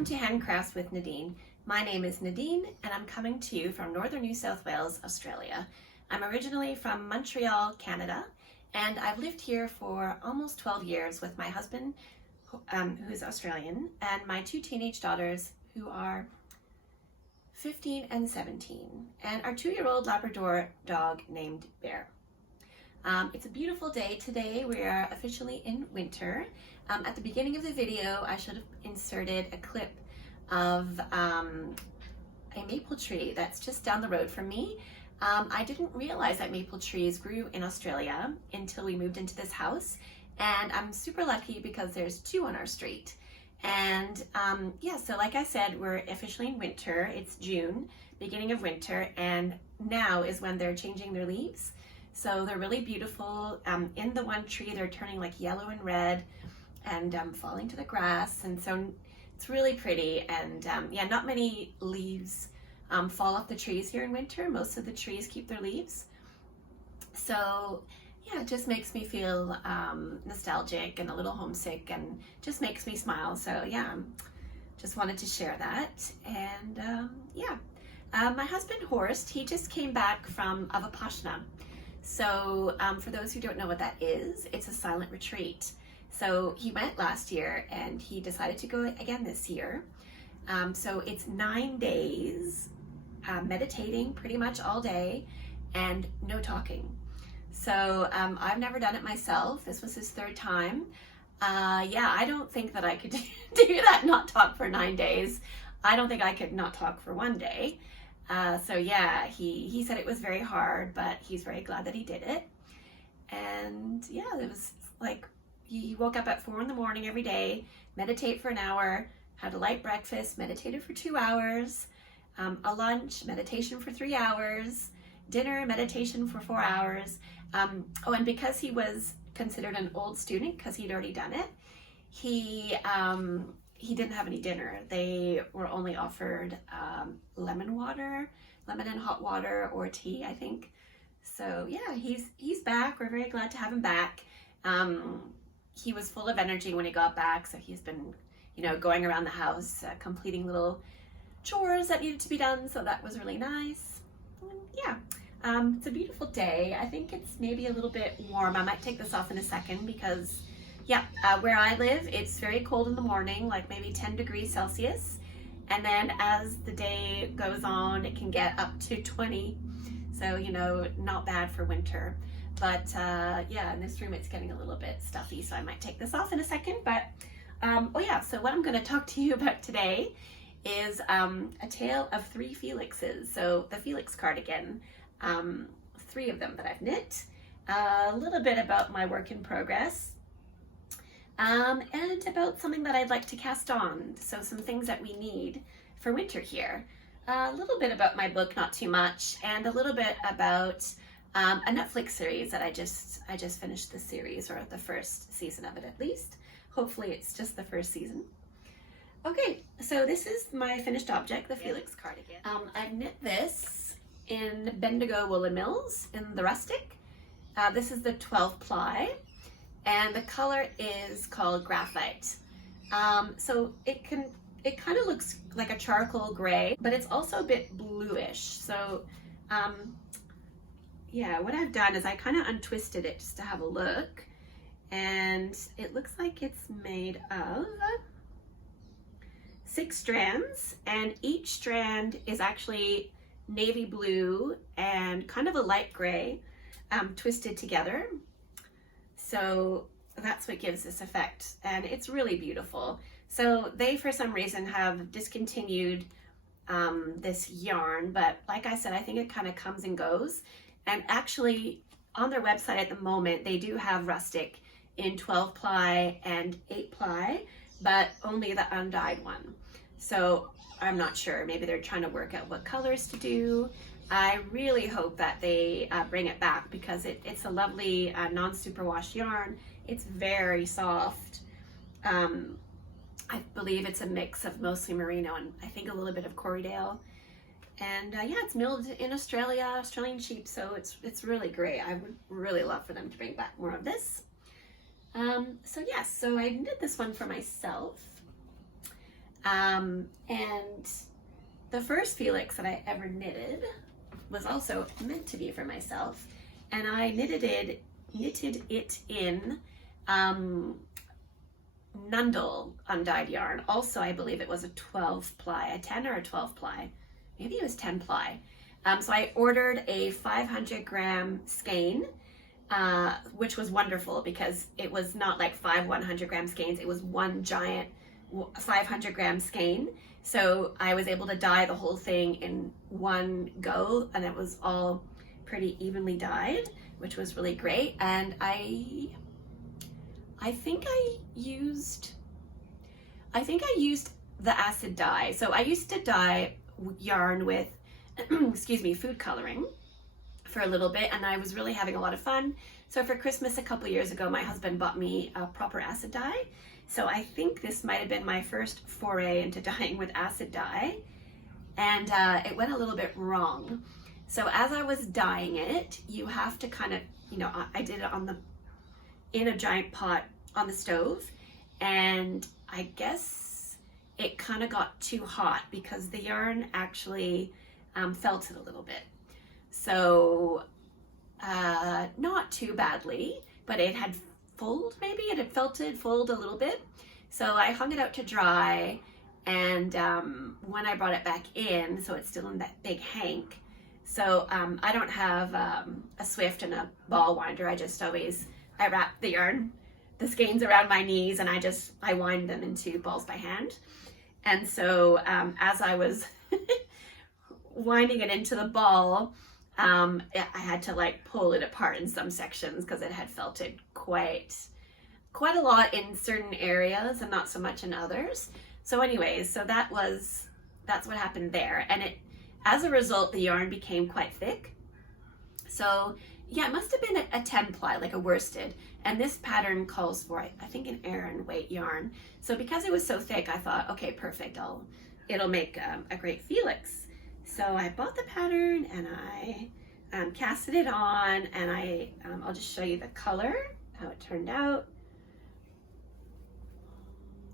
Welcome to Handcrafts with Nadine. My name is Nadine and I'm coming to you from northern New South Wales, Australia. I'm originally from Montreal, Canada, and I've lived here for almost 12 years with my husband, who's Australian, and my two teenage daughters who are 15 and 17, and our 2-year-old Labrador dog named Bear. It's a beautiful day today. We are officially in winter. At the beginning of the video, I should have inserted a clip of a maple tree that's just down the road from me. I didn't realize that maple trees grew in Australia until we moved into this house, and I'm super lucky because there's 2 on our street. And yeah, so like I said, we're officially in winter. It's June, beginning of winter, and now is when they're changing their leaves. So they're really beautiful. In the one tree, they're turning like yellow and red and falling to the grass. And so it's really pretty. And yeah, not many leaves fall off the trees here in winter. Most of the trees keep their leaves. So yeah, it just makes me feel nostalgic and a little homesick and just makes me smile. So yeah, just wanted to share that. And yeah, my husband Horst, he just came back from Vipassana. So for those who don't know what that is, it's a silent retreat. So he went last year and he decided to go again this year. So it's 9 days meditating pretty much all day and no talking. So I've never done it myself. This was his 3rd time. Yeah, I don't think that I could do that, not talk for 9 days. I don't think I could not talk for 1 day. So yeah, he said it was very hard, but he's very glad that he did it. And yeah, it was like, he woke up at 4 in the morning every day, meditate for an hour, had a light breakfast, meditated for 2 hours, a lunch, meditation for 3 hours, dinner, meditation for 4 hours. Oh, and because he was considered an old student, because he'd already done it, he didn't have any dinner. They were only offered lemon and hot water or tea, I think. So yeah, he's back. We're very glad to have him back. He was full of energy when he got back, so he's been, you know, going around the house, completing little chores that needed to be done, so that was really nice. And yeah, it's a beautiful day. I think it's maybe a little bit warm. I might take this off in a second because yeah, where I live, it's very cold in the morning, like maybe 10 degrees Celsius. And then as the day goes on, it can get up to 20. So, you know, not bad for winter. But yeah, in this room, it's getting a little bit stuffy. So I might take this off in a second. But oh yeah, so what I'm going to talk to you about today is a tale of 3 Felixes. So the Felix Cardigan, 3 of them that I've knit, a little bit about my work in progress, and about something that I'd like to cast on. So some things that we need for winter here. A little bit about my book, not too much, and a little bit about a Netflix series that I just finished the series, or the 1st season of it at least. Hopefully it's just the 1st season. Okay, so this is my finished object, the Felix Cardigan. I've knit this in Bendigo Woolen Mills in the rustic. This is the 12 ply. And the color is called graphite. So it kind of looks like a charcoal gray, but it's also a bit bluish. So yeah, what I've done is I kind of untwisted it just to have a look, and it looks like it's made of 6 strands, and each strand is actually navy blue and kind of a light gray twisted together. So that's what gives this effect, and it's really beautiful. So they, for some reason, have discontinued this yarn, but like I said, I think it kind of comes and goes. And actually, on their website at the moment, they do have rustic in 12 ply and 8 ply, but only the undyed one. So I'm not sure. Maybe they're trying to work out what colors to do. I really hope that they bring it back, because it's a lovely non-superwash yarn. It's very soft. I believe it's a mix of mostly merino and I think a little bit of Corriedale. And yeah, it's milled in Australia, Australian sheep, so it's really great. I would really love for them to bring back more of this. So yes, so I knit this one for myself. And the first Felix that I ever knitted was also meant to be for myself, and I knitted it in Nundle undyed yarn. Also, I believe it was a 12 ply, a 10 or a 12 ply. Maybe it was 10 ply. So I ordered a 500 gram skein, which was wonderful because it was not like 5 100 gram skeins. It was one giant 500 gram skein. So I was able to dye the whole thing in one go, and it was all pretty evenly dyed, which was really great. And I think I used the acid dye. So I used to dye yarn with excuse me, food coloring for a little bit, and I was really having a lot of fun. So for Christmas a couple years ago, my husband bought me a proper acid dye. So I think this might have been my first foray into dyeing with acid dye, and it went a little bit wrong. So as I was dyeing it, you have to kind of, I did it in a giant pot on the stove, and I guess it kind of got too hot because the yarn actually felted a little bit. So not too badly, but it had maybe it had felted a little bit. So I hung it out to dry, and when I brought it back in, so it's still in that big hank. So I don't have a Swift and a ball winder. I wrap the skeins around my knees, and I wind them into balls by hand. And so as I was winding it into the ball, I had to like pull it apart in some sections because it had felted quite a lot in certain areas and not so much in others. So anyways, so that's what happened there. And as a result, the yarn became quite thick. So yeah, it must have been a 10 ply, like a worsted. And this pattern calls for, I think, an Aran weight yarn. So because it was so thick, I thought, okay, perfect, it'll make a great Felix. So I bought the pattern, and I casted it on, and I'll just show you the color, how it turned out.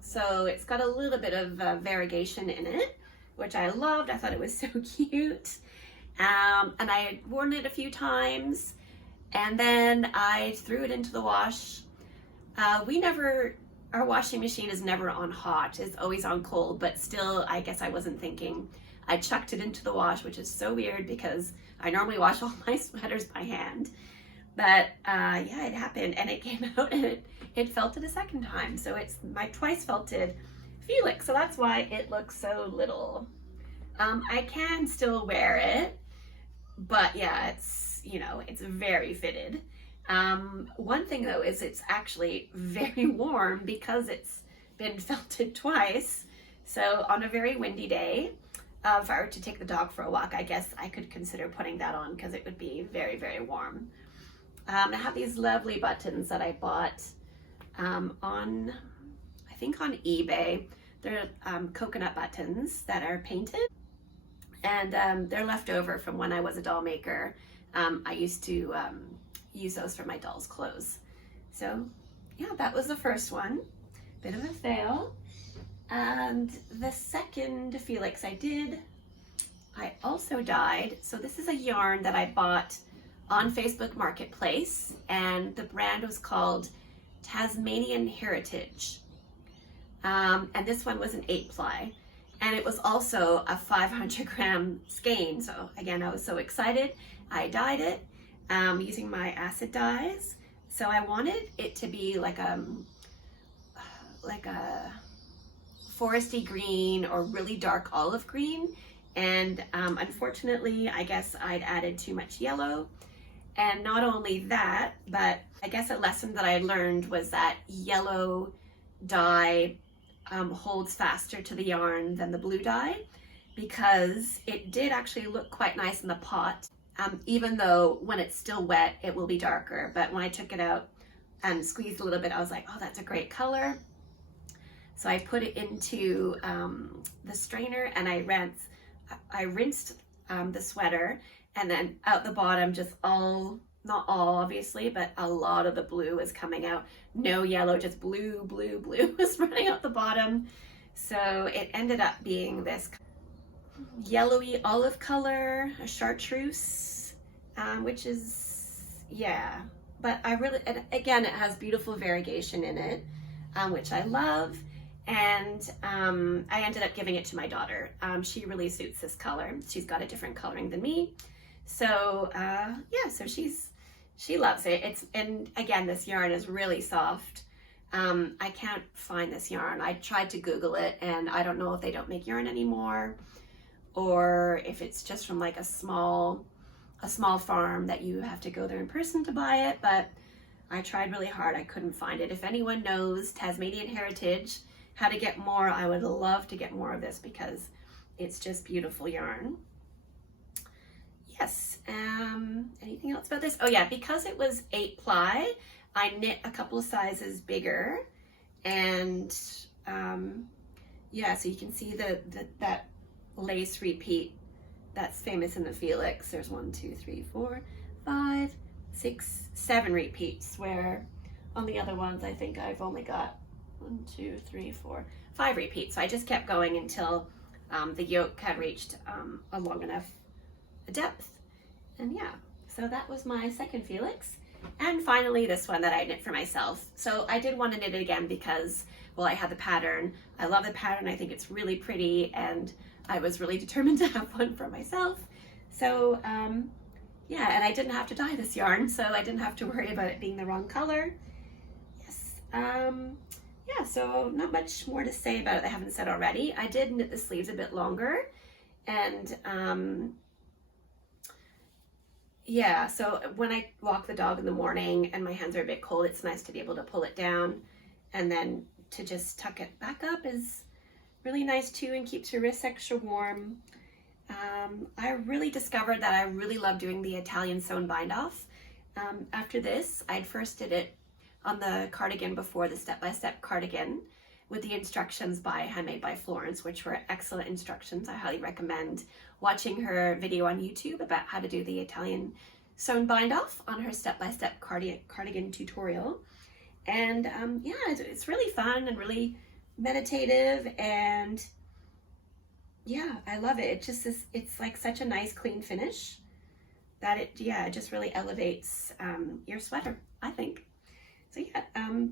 So it's got a little bit of variegation in it, which I loved. I thought it was so cute. And I had worn it a few times, and then I threw it into the wash. Our washing machine is never on hot, it's always on cold, but still, I guess I wasn't thinking. I chucked it into the wash, which is so weird because I normally wash all my sweaters by hand. But yeah, it happened, and it came out, and it felted a second time. So it's my twice felted Felix. So that's why it looks so little. I can still wear it, but yeah, it's very fitted. One thing though is it's actually very warm because it's been felted twice. So on a very windy day, if I were to take the dog for a walk, I guess I could consider putting that on because it would be very, very warm. I have these lovely buttons that I bought on eBay. They're coconut buttons that are painted, and they're left over from when I was a doll maker. I used to use those for my doll's clothes. So yeah, that was the first one. Bit of a fail. And the second Felix I also dyed. So this is a yarn that I bought on Facebook Marketplace, and the brand was called Tasmanian Heritage. And this one was an 8 ply, and it was also a 500 gram skein. So again, I was so excited. I dyed it using my acid dyes. So I wanted it to be like a foresty green or really dark olive green, and unfortunately, I guess I'd added too much yellow. And not only that, but I guess a lesson that I learned was that yellow dye holds faster to the yarn than the blue dye, because it did actually look quite nice in the pot, even though when it's still wet it will be darker. But when I took it out and squeezed a little bit, I was like, oh, that's a great color. So I put it into the strainer, and I rinsed the sweater, and then out the bottom, just not all obviously, but a lot of the blue was coming out. No yellow, just blue was running out the bottom. So it ended up being this yellowy olive color, a chartreuse, which is, yeah. But I really, and again, it has beautiful variegation in it, which I love. And I ended up giving it to my daughter. She really suits this color. She's got a different coloring than me. So yeah, so she loves it. And again, this yarn is really soft. I can't find this yarn. I tried to Google it, and I don't know if they don't make yarn anymore, or if it's just from like a small farm that you have to go there in person to buy it. But I tried really hard. I couldn't find it. If anyone knows Tasmanian Heritage, how to get more, I would love to get more of this because it's just beautiful yarn. Yes, anything else about this? Oh yeah, because it was 8 ply, I knit a couple of sizes bigger, and yeah, so you can see that lace repeat that's famous in the Felix. There's 1, 2, 3, 4, 5, 6, 7 repeats, where on the other ones I think I've only got 1, 2, 3, 4, 5 repeats. So I just kept going until the yoke had reached a long enough depth. And yeah, so that was my second Felix. And finally this one that I knit for myself. So I did want to knit it again because, well, I had the pattern. I love the pattern. I think it's really pretty, and I was really determined to have one for myself. So yeah, and I didn't have to dye this yarn, so I didn't have to worry about it being the wrong color. Yes. Yeah, so not much more to say about it that I haven't said already. I did knit the sleeves a bit longer, and yeah, so when I walk the dog in the morning and my hands are a bit cold, it's nice to be able to pull it down, and then to just tuck it back up is really nice too, and keeps your wrists extra warm. I really discovered that I really love doing the Italian sewn bind off. After this, I'd first did it on the cardigan before, the step-by-step cardigan, with the instructions by Handmade by Florence, which were excellent instructions. I highly recommend watching her video on YouTube about how to do the Italian sewn bind off on her step-by-step cardigan tutorial. And yeah, it's really fun and really meditative, and yeah, I love it. It just is, it's like such a nice clean finish that it just really elevates your sweater, I think. So yeah,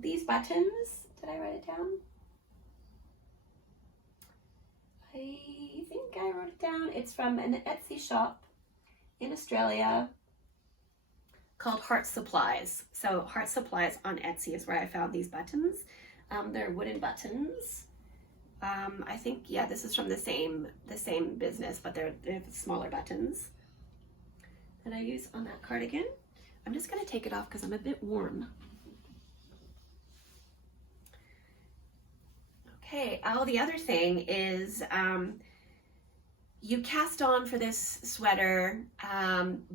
these buttons, did I write it down? I think I wrote it down. It's from an Etsy shop in Australia called Heart Supplies. So Heart Supplies on Etsy is where I found these buttons. They're wooden buttons. I think, yeah, this is from the same business, but they're smaller buttons that I use on that cardigan. I'm just gonna take it off because I'm a bit warm. Okay, the other thing is you cast on for this sweater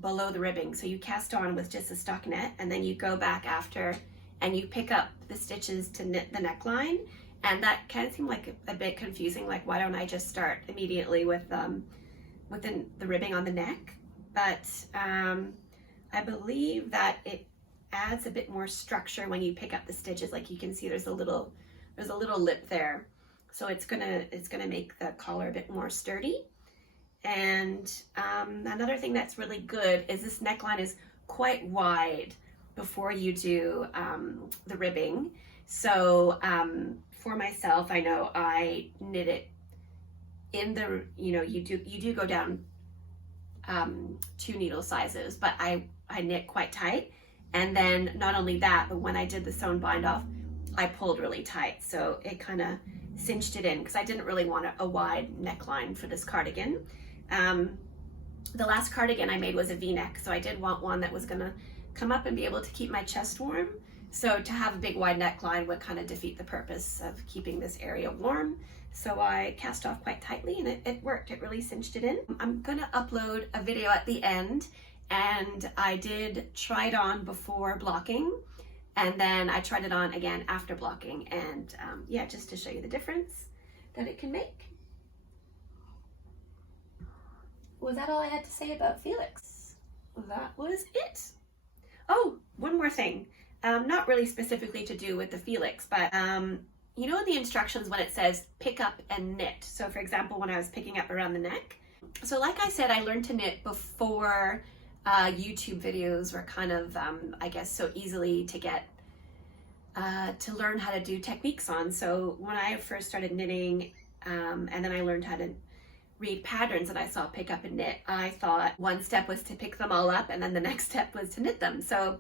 below the ribbing. So you cast on with just a stockinette, and then you go back after and you pick up the stitches to knit the neckline. And that kind of seemed like a bit confusing, like why don't I just start immediately with the ribbing on the neck? But I believe that it adds a bit more structure when you pick up the stitches. Like you can see there's a little lip there, so it's gonna make the collar a bit more sturdy. And another thing that's really good is this neckline is quite wide before you do the ribbing. So for myself, I know I knit it in the, you do go down 2 needle sizes, but I knit quite tight. And then not only that, but when I did the sewn bind off, I pulled really tight, so it kind of cinched it in because I didn't really want a wide neckline for this cardigan. The last cardigan I made was a V-neck, so I did want one that was gonna come up and be able to keep my chest warm. So to have a big wide neckline would kind of defeat the purpose of keeping this area warm. So I cast off quite tightly, and it worked. It really cinched it in. I'm gonna upload a video at the end, and I did try it on before blocking, and then I tried it on again after blocking, and yeah, just to show you the difference that it can make. Was that all I had to say about Felix? That was it. Oh, one more thing. Not really specifically to do with the Felix, but you know in the instructions when it says pick up and knit. So for example, when I was picking up around the neck. So like I said, I learned to knit before YouTube videos were kind of, I guess, so easily to get, to learn how to do techniques on. So when I first started knitting, and then I learned how to read patterns and I saw pick up and knit, I thought one step was to pick them all up and then the next step was to knit them. So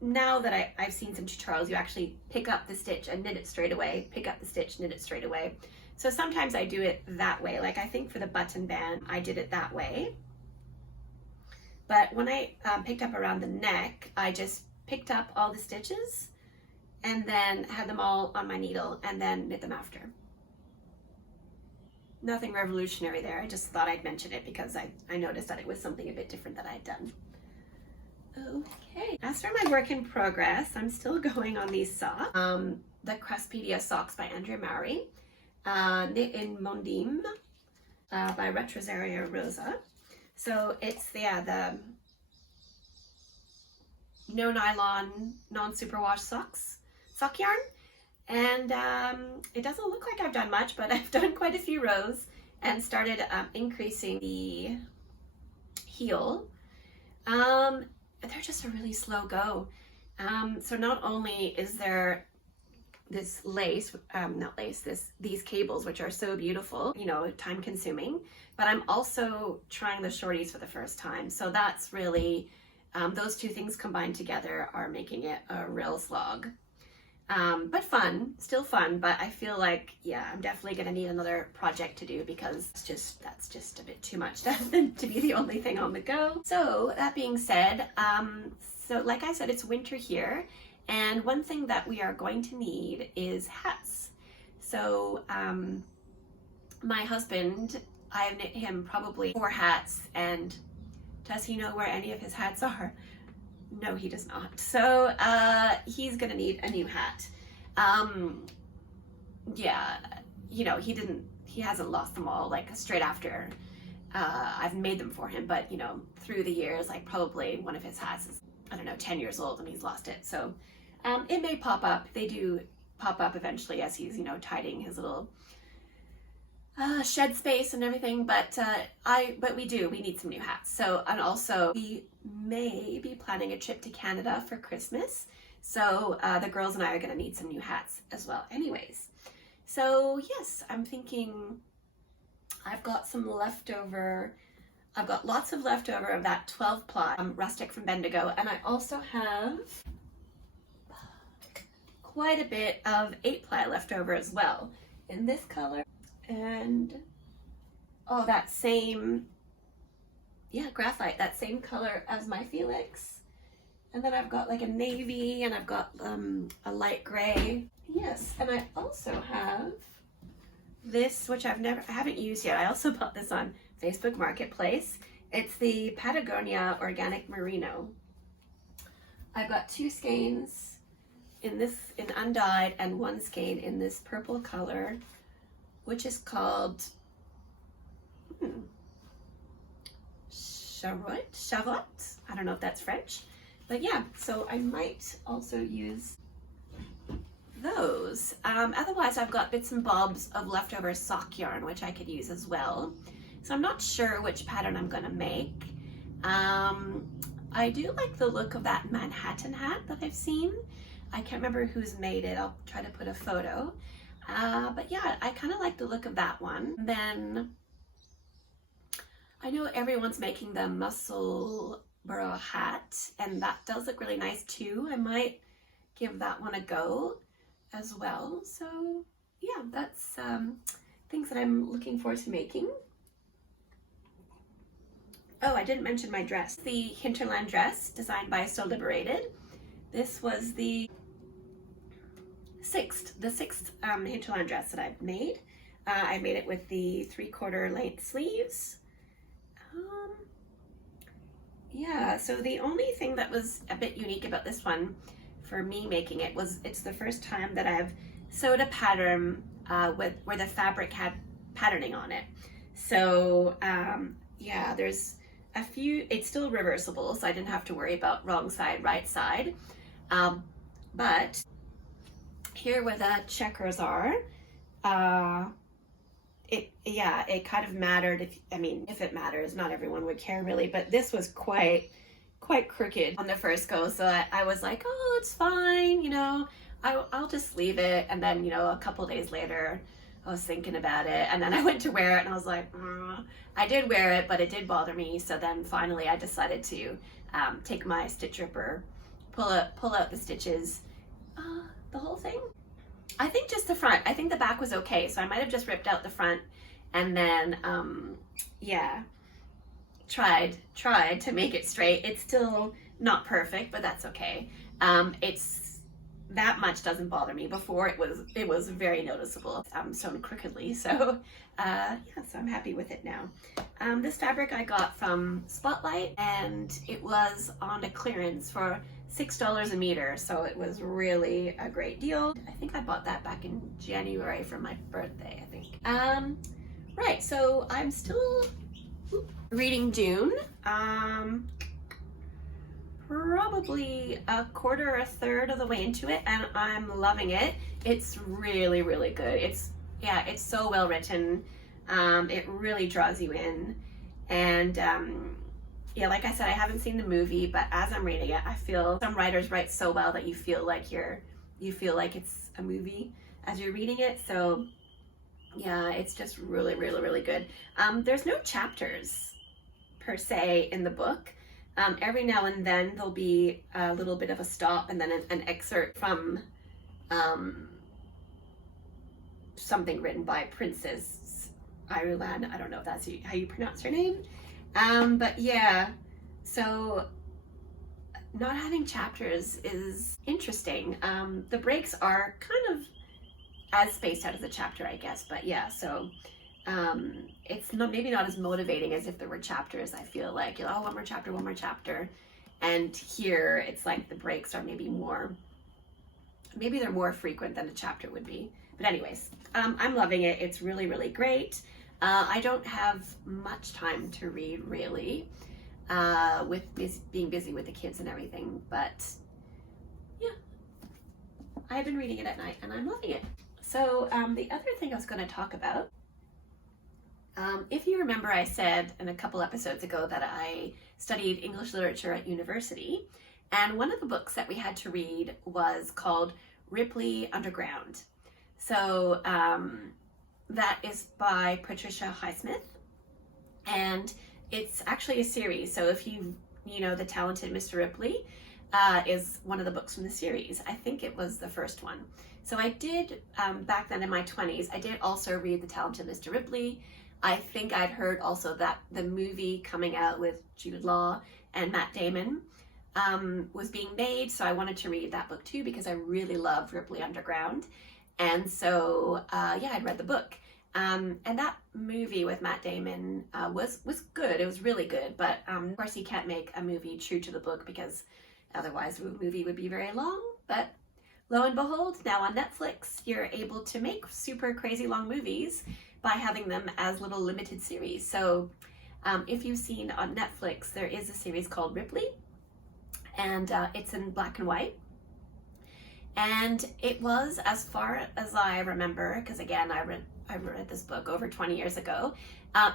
now that I've seen some tutorials, you actually pick up the stitch and knit it straight away, pick up the stitch, knit it straight away. So sometimes I do it that way. Like I think for the button band, I did it that way. But when I picked up around the neck, I just picked up all the stitches and then had them all on my needle and then knit them after. Nothing revolutionary there. I just thought I'd mention it because I noticed that it was something a bit different that I'd done. Okay. As for my work in progress, I'm still going on these socks. The Craspedia socks by Andrea Mowry. Knit in Mondim by Retrosaria Rosa. So it's the no nylon, non-superwash sock yarn. And it doesn't look like I've done much, but I've done quite a few rows and started increasing the heel. They're just a really slow go. So not only is there this lace, these cables, which are so beautiful, you know, time consuming, but I'm also trying the shorties for the first time. So that's really, those two things combined together are making it a real slog. But fun, still fun, but I feel like, yeah, I'm definitely gonna need another project to do because that's just a bit too much to be the only thing on the go. So that being said, so like I said, it's winter here. And one thing that we are going to need is hats. So my husband, I've knit him probably 4 hats, and does he know where any of his hats are? No, he does not. So he's gonna need a new hat. Yeah, you know, he hasn't lost them all like straight after I've made them for him, but you know, through the years, like probably one of his hats is, I don't know, 10 years old and he's lost it. So it may pop up. They do pop up eventually as he's, you know, tidying his little shed space and everything, but we need some new hats. So, and also we may be planning a trip to Canada for Christmas. So the girls and I are gonna need some new hats as well anyways. So yes, I'm thinking I've got lots of leftover of that 12 ply rustic from Bendigo, and I also have quite a bit of 8 ply left over as well in this color, and oh, that same, yeah, graphite, that same color as my Felix. And then I've got like a navy, and I've got a light gray. Yes, and I also have this, which I haven't used yet. I also bought this on Facebook Marketplace. It's the Patagonia Organic Merino. I've got 2 skeins in undyed and 1 skein in this purple color, which is called Charlotte. I don't know if that's French, but yeah, so I might also use those. Otherwise, I've got bits and bobs of leftover sock yarn, which I could use as well. So I'm not sure which pattern I'm gonna make. I do like the look of that Manhattan hat that I've seen. I can't remember who's made it. I'll try to put a photo. But yeah, I kind of like the look of that one. Then I know everyone's making the Musselburgh hat, and that does look really nice too. I might give that one a go as well. So yeah, that's things that I'm looking forward to making. Oh, I didn't mention my dress. The Hinterland Dress, designed by Sew Liberated. This was the sixth Hinterland Dress that I've made. I made it with the 3/4 length sleeves. Yeah, so the only thing that was a bit unique about this one for me making it was it's the first time that I've sewed a pattern where the fabric had patterning on it. So yeah, there's a few, it's still reversible, so I didn't have to worry about wrong side, right side. But here where the checkers are, it kind of mattered. If it matters, not everyone would care really, but this was quite crooked on the first go. So I was like, oh, it's fine, you know, I'll just leave it. And then, you know, a couple days later, I was thinking about it, and then I went to wear it and I was like, I did wear it, but it did bother me. So then finally I decided to take my stitch ripper, pull out the stitches, the whole thing. I think just the front. I think the back was okay, so I might have just ripped out the front and then yeah, tried to make it straight. It's still not perfect, but that's okay. It's that much doesn't bother me. Before it was very noticeable, sewn crookedly. So yeah, so I'm happy with it now. This fabric I got from Spotlight, and it was on a clearance for $6 a meter, so it was really a great deal. I think I bought that back in January for my birthday, I think. Right, so I'm still reading Dune. Probably a quarter or a third of the way into it, and I'm loving it. It's really good. It's so well written. It really draws you in, and yeah, like I said, I haven't seen the movie, but as I'm reading it, I feel some writers write so well that you feel like it's a movie as you're reading it. So yeah, it's just really good. There's no chapters per se in the book. Every now and then there'll be a little bit of a stop and then an excerpt from something written by Princess Irulan. I don't know if that's how you pronounce her name. But yeah, so not having chapters is interesting. The breaks are kind of as spaced out as a chapter, I guess, but yeah, so it's maybe not as motivating as if there were chapters. I feel like, you know, oh, one more chapter. And here it's like the breaks are maybe they're more frequent than a chapter would be. But anyways, I'm loving it. It's really great. I don't have much time to read really, with being busy with the kids and everything, but yeah, I've been reading it at night and I'm loving it. So the other thing I was going to talk about, if you remember, I said in a couple episodes ago that I studied English literature at university, and one of the books that we had to read was called Ripley Underground. So that is by Patricia Highsmith, and it's actually a series. So if you know The Talented Mr. Ripley is one of the books from the series. I think it was the first one. So I did, back then in my 20s, I did also read The Talented Mr. Ripley. I think I'd heard also that the movie coming out with Jude Law and Matt Damon was being made, so I wanted to read that book too because I really loved Ripley Underground. And so yeah, I'd read the book. And that movie with Matt Damon was good. It was really good, but of course he can't make a movie true to the book because otherwise the movie would be very long. But lo and behold, now on Netflix, you're able to make super crazy long movies by having them as little limited series. So if you've seen on Netflix, there is a series called Ripley, and it's in black and white. And it was, as far as I remember, because again, I read this book over 20 years ago,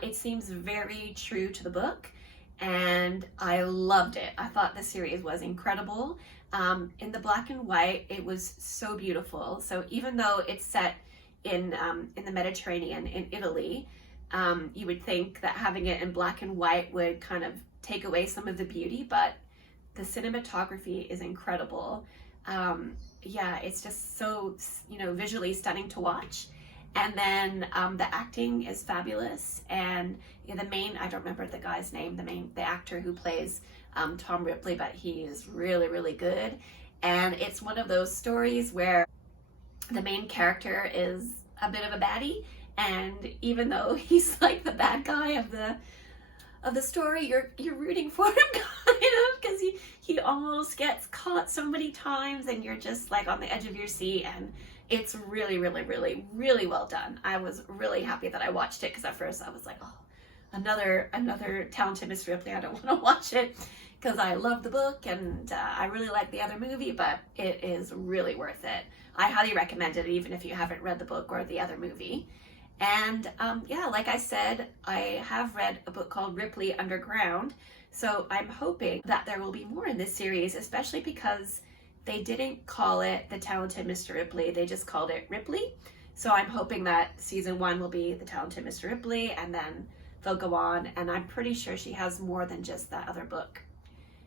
it seems very true to the book, and I loved it. I thought the series was incredible. In the black and white, it was so beautiful. So even though it's set in the Mediterranean, in Italy, you would think that having it in black and white would kind of take away some of the beauty, but the cinematography is incredible. Yeah, it's just so, visually stunning to watch. And then the acting is fabulous. And the main, I don't remember the guy's name, the actor who plays Tom Ripley, but he is really good. And it's one of those stories where the main character is a bit of a baddie, and even though he's like the bad guy of the story, you're rooting for him kind of, because he almost gets caught so many times, and you're just like on the edge of your seat, and it's really well done. I was really happy that I watched it, because at first I was like, oh, another Talented Mr. Ripley, I don't want to watch it, because I love the book and I really like the other movie, but it is really worth it. I highly recommend it even if you haven't read the book or the other movie. And yeah, like I said, I have read a book called Ripley Underground, so I'm hoping that there will be more in this series, especially because they didn't call it The Talented Mr. Ripley, they just called it Ripley. So I'm hoping that season 1 will be The Talented Mr. Ripley, and then they'll go on, and I'm pretty sure she has more than just that other book.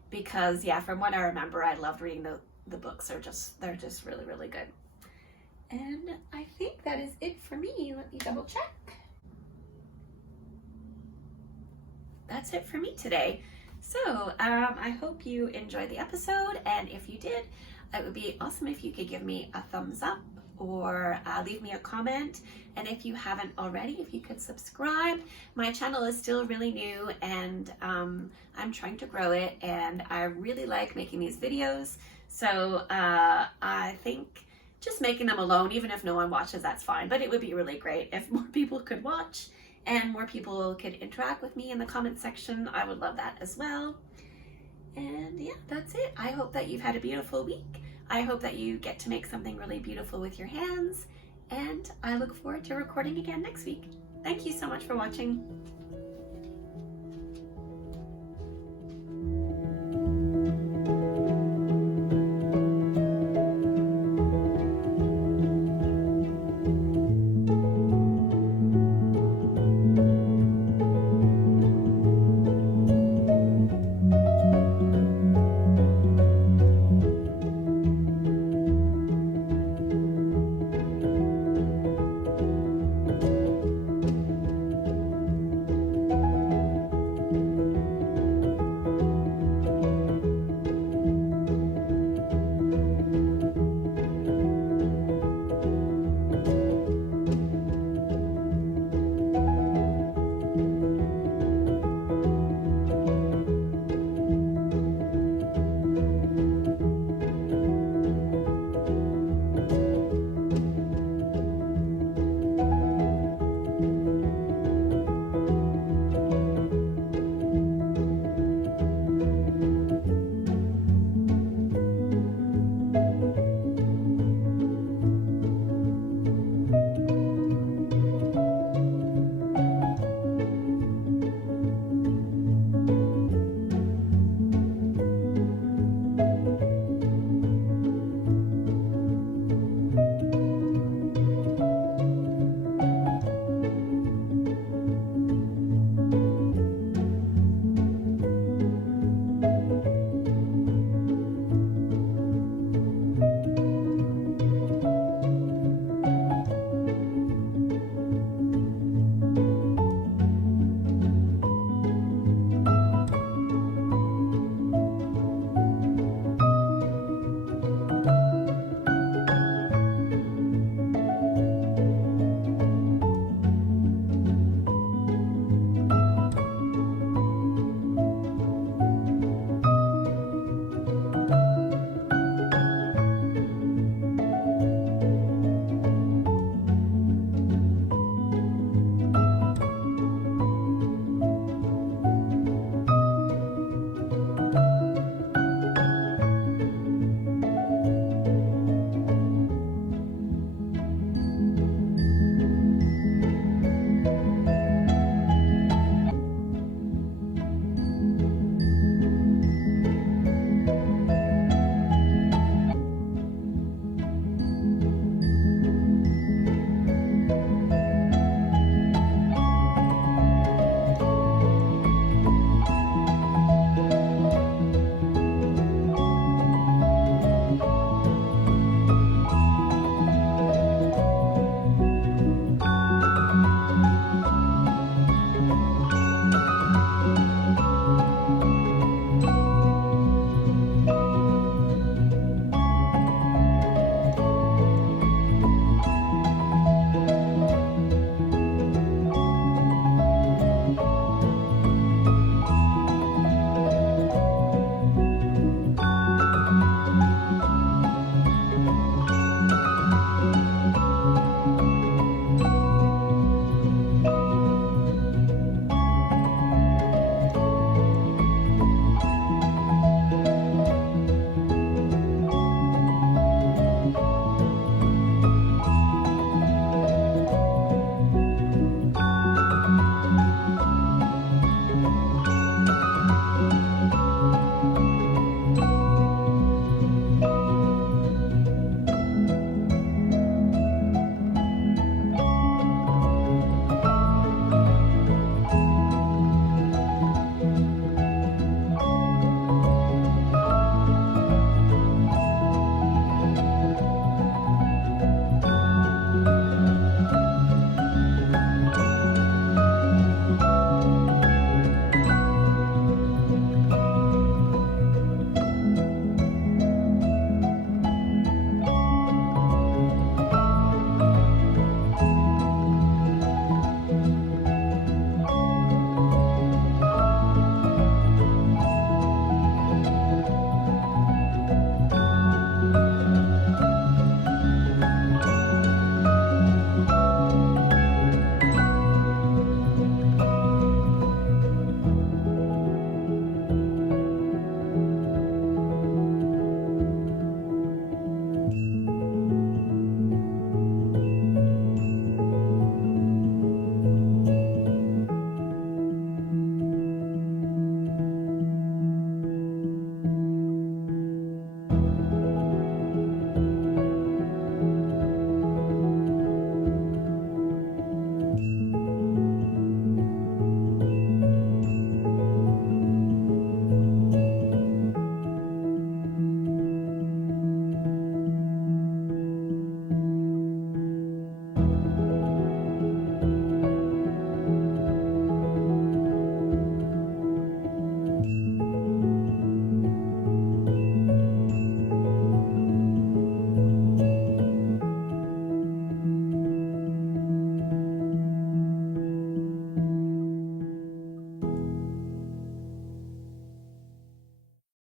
Because yeah, from what I remember, I loved reading the books. They're just really, really good. And I think that is it for me. Let me double check. That's it for me today. So I hope you enjoyed the episode, and if you did, it would be awesome if you could give me a thumbs up or leave me a comment. And if you haven't already, if you could subscribe. My channel is still really new, and I'm trying to grow it, and I really like making these videos. So I think just making them alone, even if no one watches, that's fine, but it would be really great if more people could watch and more people could interact with me in the comment section. I would love that as well. And yeah, that's it. I hope that you've had a beautiful week. I hope that you get to make something really beautiful with your hands, and I look forward to recording again next week. Thank you so much for watching.